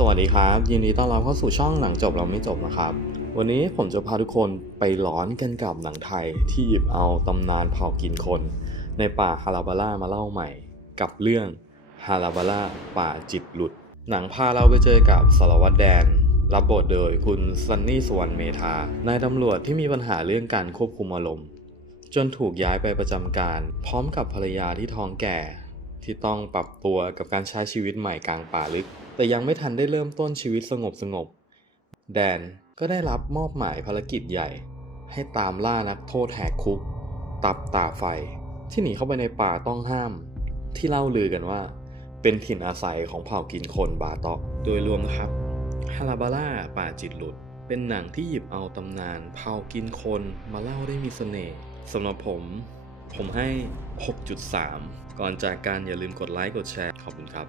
สวัสดีครับ ยินดีต้อนรับเข้าสู่ช่องหนังจบเราไม่จบนะครับ วันนี้ผมจะพาทุกคนไปร้อนกันกับหนังไทยที่หยิบเอาตำนานเผ่ากินคน ในป่าฮาราบาร่ามาเล่าใหม่ กับเรื่องฮาราบาร่าป่าจิตหลุด หนังพาเราไปเจอกับสารวัตรแดน รับบทโดยคุณซันนี่สวรรณเมธานายตำรวจที่มีปัญหาเรื่องการควบคุมอารมณ์จนถูกย้ายไปประจำการ พร้อมกับภรรยาที่ท้องแก่ ที่ต้องปรับตัวกับการใช้ชีวิตใหม่กลางป่าลึก แต่ยังไม่ทันได้เริ่มต้นชีวิตสงบสงบๆแดนก็ได้รับมอบหมายภารกิจใหญ่ ให้ตามล่านักโทษแหกคุก ตับตาไฟ ที่หนีเข้าไปในป่าต้องห้าม ที่เล่าลือกันว่า เป็นถิ่นอาศัยของเผ่ากินคนบาตอกโดยรวมนะครับฮาราบาร่าป่าจิตหลุด เป็นหนังที่หยิบเอาตำนานเผ่ากินคนมาเล่าได้มีเสน่ห์สำหรับผม ผมให้ 6.3 ก่อนจากการอย่าลืมกดไลค์กดแชร์ ขอบคุณครับ